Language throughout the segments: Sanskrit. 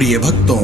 प्रिय भक्तों,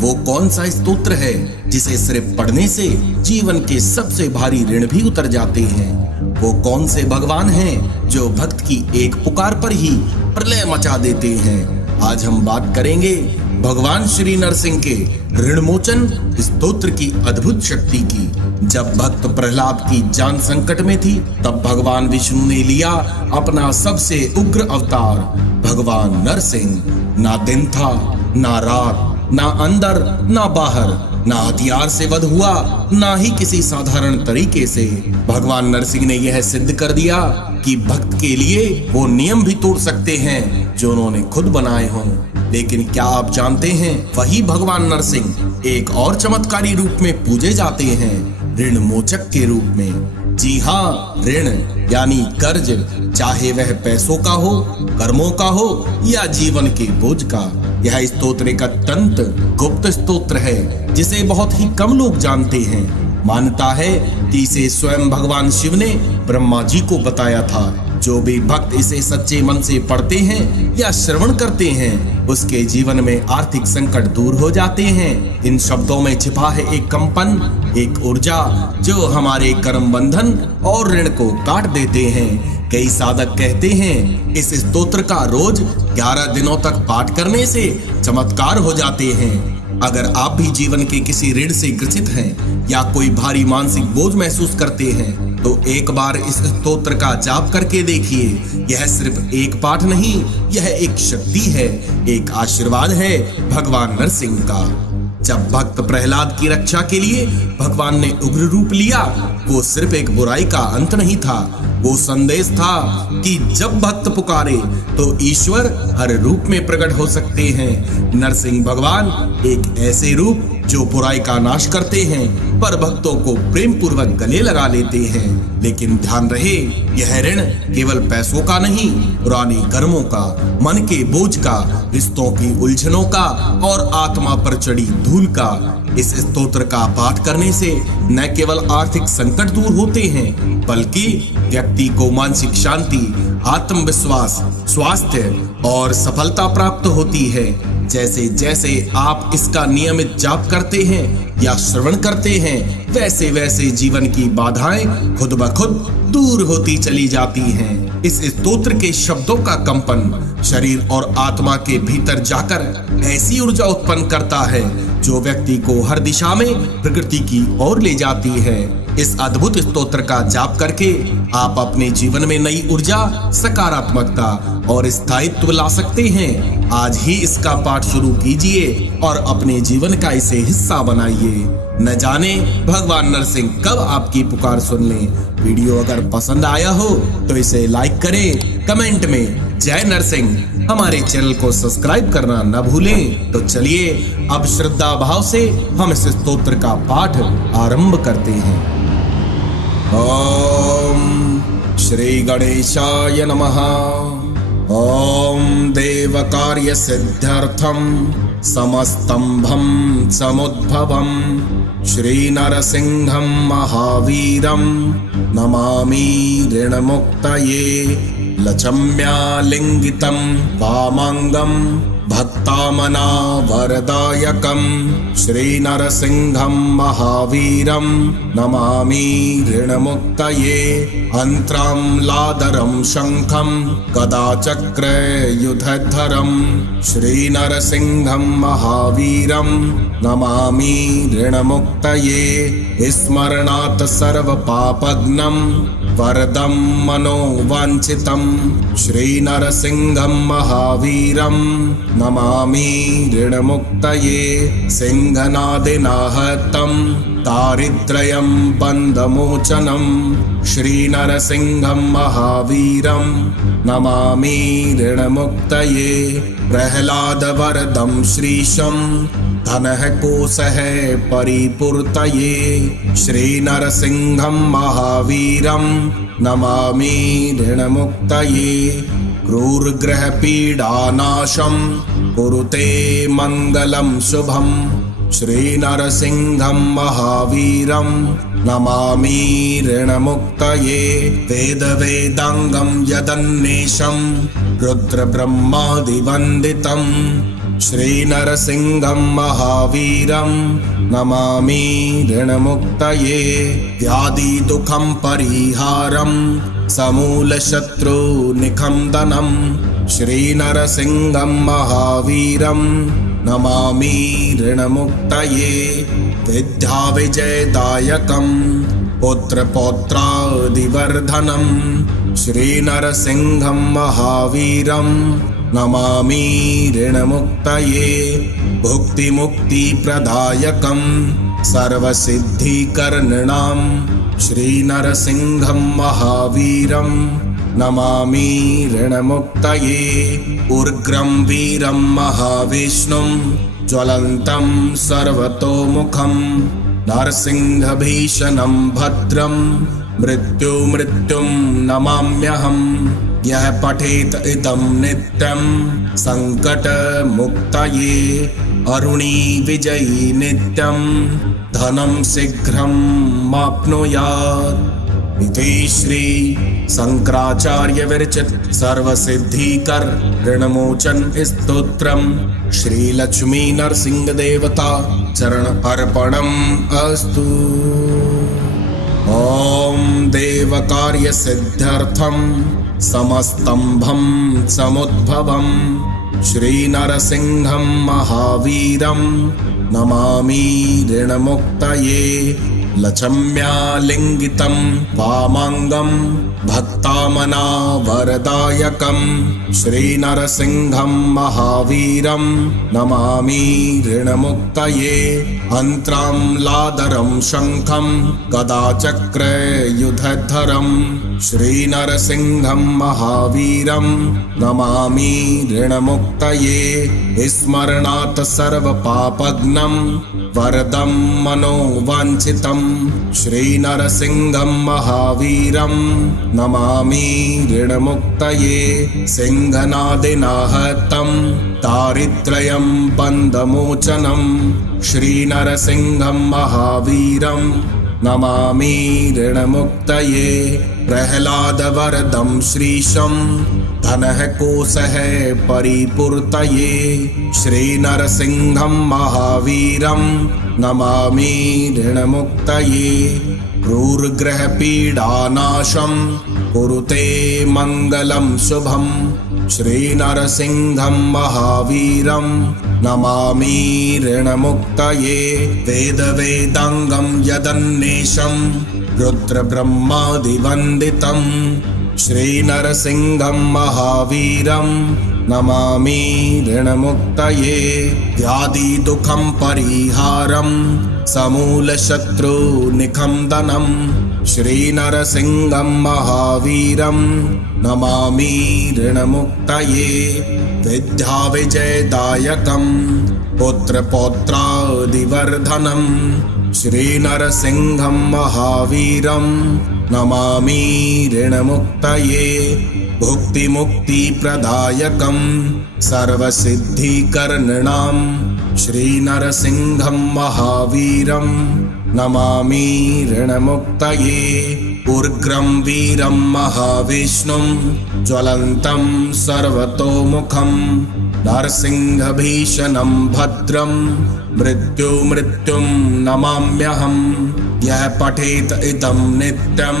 वो कौन सा स्तोत्र है जिसे सिर्फ पढ़ने से जीवन के सबसे भारी ऋण भी उतर जाते हैं? वो कौन से भगवान हैं जो भक्त की एक पुकार पर ही प्रलय मचा देते हैं? आज हम बात करेंगे भगवान श्री नरसिंह के ऋणमोचन स्तोत्र की अद्भुत शक्ति की। जब भक्त प्रहलाद की जान संकट में थी, तब भगवान विष्णु ने लिया अपना सबसे उग्र अवतार भगवान नरसिंह। ना दिन था, ना रात, ना अंदर ना बाहर, ना हथियार से वध हुआ, ना ही किसी साधारण तरीके से। भगवान नरसिंह ने यह सिद्ध कर दिया कि भक्त के लिए वो नियम भी तोड़ सकते हैं जो उन्होंने खुद बनाए हों। लेकिन क्या आप जानते हैं, वही भगवान नरसिंह एक और चमत्कारी रूप में पूजे जाते हैं, ऋण मोचक के रूप में। जी हाँ, ऋण यानी कर्ज, चाहे वह पैसों का हो, कर्मों का हो या जीवन के बोझ का। यह स्तोत्र एक अत्यंत गुप्त स्तोत्र है जिसे बहुत ही कम लोग जानते हैं। मान्यता है कि इसे स्वयं भगवान शिव ने ब्रह्मा जी को बताया था। जो भी भक्त इसे सच्चे मन से पढ़ते हैं या श्रवण करते हैं, उसके जीवन में आर्थिक संकट दूर हो जाते हैं। इन शब्दों में छिपा है एक कंपन, एक ऊर्जा जो हमारे कर्म बंधन और ऋण को काट देते हैं। कई साधक कहते हैं इस स्तोत्र का रोज 11 दिनों तक पाठ करने से चमत्कार हो जाते हैं। अगर आप भी जीवन के किसी ऋण से ग्रसित हैं या कोई भारी मानसिक बोझ महसूस करते हैं, तो एक बार इस स्तोत्र का जाप करके देखिए। यह सिर्फ एक पाठ नहीं, यह एक शक्ति है, एक आशीर्वाद है भगवान नरसिंह का। जब भक्त प्रहलाद की रक्षा के लिए भगवान ने उग्र रूप लिया, वो सिर्फ एक बुराई का अंत नहीं था, वो संदेश था कि जब भक्त पुकारे तो ईश्वर हर रूप में प्रकट हो सकते हैं। नरसिंह भगवान एक ऐसे रूप जो बुराई का नाश करते हैं पर भक्तों को प्रेम पूर्वक गले लगा लेते हैं। लेकिन ध्यान रहे, यह ऋण केवल पैसों का नहीं, पुरानी कर्मों का, मन के बोझ का, रिश्तों की उलझनों का और आत्मा पर चढ़ी धूल का। इस स्तोत्र का पाठ करने से न केवल आर्थिक संकट दूर होते हैं, बल्कि व्यक्ति को मानसिक शांति, आत्मविश्वास, स्वास्थ्य और सफलता प्राप्त होती है। जैसे जैसे आप इसका नियमित जाप करते हैं या श्रवण करते हैं, वैसे वैसे जीवन की बाधाएं खुद ब खुद दूर होती चली जाती हैं। इस स्तोत्र के शब्दों का कंपन शरीर और आत्मा के भीतर जाकर ऐसी ऊर्जा उत्पन्न करता है जो व्यक्ति को हर दिशा में प्रकृति की ओर ले जाती है। इस अद्भुत स्तोत्र का जाप करके आप अपने जीवन में नई ऊर्जा, सकारात्मकता और स्थायित्व ला सकते हैं। आज ही इसका पाठ शुरू कीजिए और अपने जीवन का इसे हिस्सा बनाइए। न जाने भगवान नरसिंह कब आपकी पुकार सुन लें। वीडियो अगर पसंद आया हो तो इसे लाइक करें, कमेंट में जय नरसिंह, हमारे चैनल को सब्सक्राइब करना न भूलें। तो चलिए अब श्रद्धा भाव से हम इस स्तोत्र का पाठ आरंभ करते हैं। ओम श्री गणेशाय नमः। ओम देव कार्य सिद्ध्यर्थम समस्तंभं समुद्भवं श्री नरसिंहं महावीरं नमामि ऋणमुक्तये। लचम्यालिंगितं वामांगं भक्तामनावरदायकं श्री नरसिंहं महावीरं नमामि ऋणमुक्तये। अंत्राम्लादरं शंखं गदाचक्रयुधधरं श्री नरसिंहं महावीरं नमामि ऋणमुक्तये। स्मरणात् सर्वपापघ्नं वरदं मनोवाञ्छितं श्री नरसिंहं महावीरं नमामि ऋणमुक्तये। सिंहनादिनाहतं दारिद्र्यं बन्धमोचनं श्री नरसिंहं महावीरं नमामि ऋणमुक्तये। प्रह्लाद वरदं श्रीशं धनः कोशः परिपूर्तये श्री नरसिंहं महावीरं नमामि ऋणमुक्तये। क्रूरग्रहपीडानाशं कुरुते मंगलं शुभं श्री नरसिंहं महावीरं नमामि ऋणमुक्तये वेदवेदाङ्गं यदन्वेषं रुद्रब्रह्मादिवन्दितं श्रीनरसिंहं महावीरं नमामि ऋणमुक्तये व्याधिदुःखं परिहारं समूलशत्रुनिखन्दनं श्रीनरसिंहं महावीरं नमामि ऋणमुक्तये विद्याविजयदायकं पुत्रपौत्रादिवर्धनं श्रीनरसिंहं महावीरं नमामि ऋणमुक्तये भुक्तिमुक्तिप्रदायकं सर्वसिद्धिकर्णिणां श्रीनरसिंहं महावीरं नमामि ऋणमुक्तये उग्रं वीरं महाविष्णुं ज्वलन्तं सर्वतोमुखं नरसिंहभीषणं भद्रं मृत्युं नमाम्यहम् यः पठेत इदं नित्यं सङ्कटमुक्तये अरुणी विजयी नित्यं धनं शीघ्रं माप्नुयात् इति श्री शंकराचार्य विरचित सर्वसिद्धिकर ऋणमोचन स्तोत्रम श्री लक्ष्मी नरसिंह देवता चरण अर्पणम अस्तु। ओम देवकार्य सिद्ध्यर्थम समस्तंभं समुद्भवं श्री नरसिंहं महावीरं नमामि ऋणमुक्तये लक्ष्म्यालिङ्गितं वामाङ्गं भक्तामनावरदायकं श्रीनरसिंहं महावीरं नमामि ऋणमुक्तये अन्त्राम्लादरं शङ्खं गदाचक्रयुधधरं श्रीनरसिंहं महावीरं नमामि ऋणमुक्तये स्मरणात् सर्वपापघ्नं वरदं मनोवाञ्छितं श्रीनरसिंहं महावीरं नमामि ऋणमुक्तये सिंहनादिनाहतं दारिद्र्यं बन्धमोचनं श्रीनरसिंहं महावीरं नमामि ऋणमुक्तये प्रह्लादवरदं श्रीशं धनः कोशः परिपूर्तये श्रीनरसिंहं महावीरं नमामि ऋणमुक्तये क्रूरग्रहपीडानाशं कुरुते मङ्गलं शुभं श्रीनरसिंहं महावीरं नमामि ऋणमुक्तये वेदवेदाङ्गं यदन्वेषं रुद्रब्रह्मादिवन्दितं श्रीनरसिंहं महावीरं नमामि ऋणमुक्तये व्याधिदुःखं परिहारं समूलशत्रुनिखन्दनं श्रीनरसिंहं महावीरं नमामि ऋणमुक्तये विद्याविजयदायकं पुत्रपौत्रादिवर्धनं श्रीनरसिंहं महावीरं नमामि ऋणमुक्तये भुक्तिमुक्तिप्रदायकं सर्वसिद्धिकर्णिणां श्रीनरसिंहं महावीरं नमामि ऋणमुक्तये उग्रं वीरं महाविष्णुं ज्वलन्तं सर्वतोमुखं नरसिंहभीषणं भद्रं मृत्युं नमाम्यहम् यः पठेत इदं नित्यं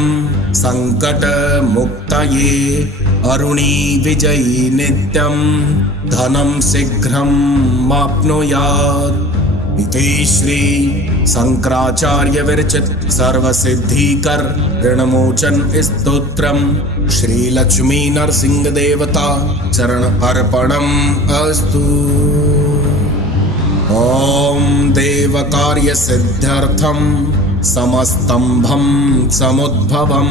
सङ्कटमुक्तये अरुणी विजयी नित्यं धनं शीघ्रं माप्नुयात् इति श्री शंकराचार्य विरचित सर्वसिद्धिकर ऋणमोचन स्तोत्रम श्री लक्ष्मी नरसिंह देवता चरण अर्पणम अस्तु। ओम देवकार्य सिद्ध्यर्थम समस्तंभं समुद्भवं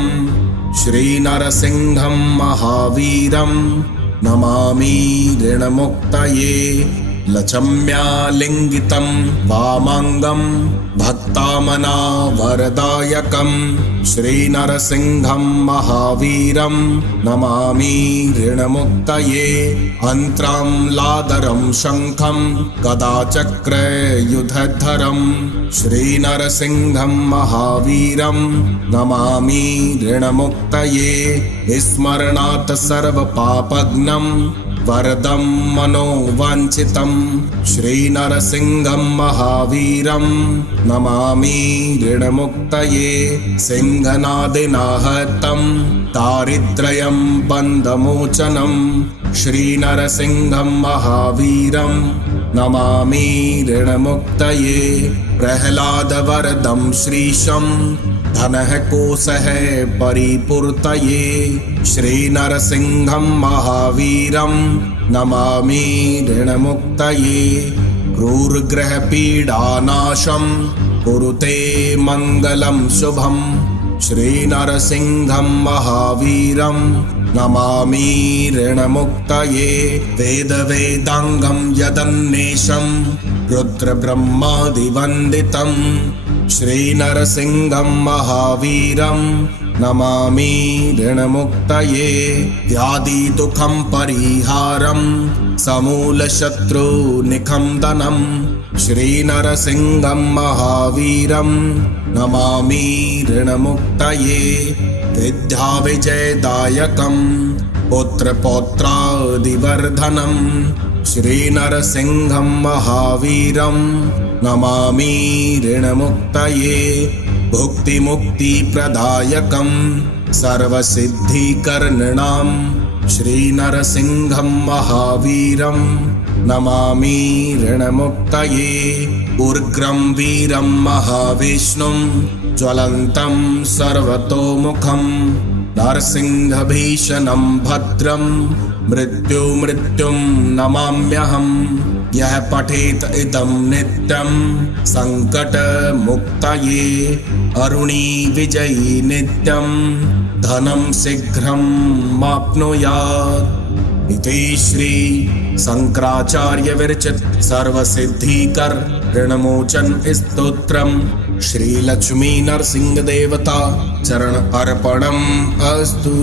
श्रीनरसिंहं महावीरं नमामि ऋणमुक्तये लचम्यालिङ्गितं वामाङ्गं भक्तामनावरदायकं श्रीनरसिंहं महावीरं नमामि ऋणमुक्तये। अन्त्राम्लादरं शङ्खं गदाचक्रयुधधरं श्रीनरसिंहं महावीरं नमामि ऋणमुक्तये। स्मरणात् सर्वपापघ्नं वरदं मनोवाञ्छितं श्रीनरसिंहं महावीरं नमामि ऋणमुक्तये। सिंहनादिनाहतं दारिद्र्यं बन्धमोचनं श्रीनरसिंहं महावीरं नमामि ऋणमुक्तये। प्रह्लादवरदं श्रीशं धनः कोशः परिपूर्तये श्रीनरसिंहं महावीरं नमामि ऋणमुक्तये। क्रूरग्रहपीडानाशं कुरुते मङ्गलं शुभं श्रीनरसिंहं महावीरं नमामि ऋणमुक्तये। वेदवेदाङ्गं यदन्वेषं रुद्रब्रह्मादिवन्दितं श्रीनरसिंहं महावीरं नमामि ऋणमुक्तये। व्याधिदुःखं परिहारं समूलशत्रुनिखन्दनं श्रीनरसिंहं महावीरं नमामि ऋणमुक्तये। विद्याविजयदायकं पुत्रपौत्रादिवर्धनं श्रीनरसिंहं महावीरं नमामि ऋणमुक्तये। भुक्तिमुक्तिप्रदायकं सर्वसिद्धिकर्णिणां श्रीनरसिंहं महावीरं नमामि ऋणमुक्तये। उग्रं वीरं महाविष्णुं ज्वलन्तं सर्वतोमुखं नरसिंहभीषणं भद्रं मृत्युं नमाम्यहम्। यः पठेत इदं नित्यं सङ्कटमुक्तये अरुणी विजयी नित्यं धनं शीघ्रं माप्नुयात्। इति श्री शंकराचार्य विरचित सर्वसिद्धिकर ऋणमोचन स्तोत्रम श्री लक्ष्मी नरसिंह देवता चरण अर्पणम अस्तु।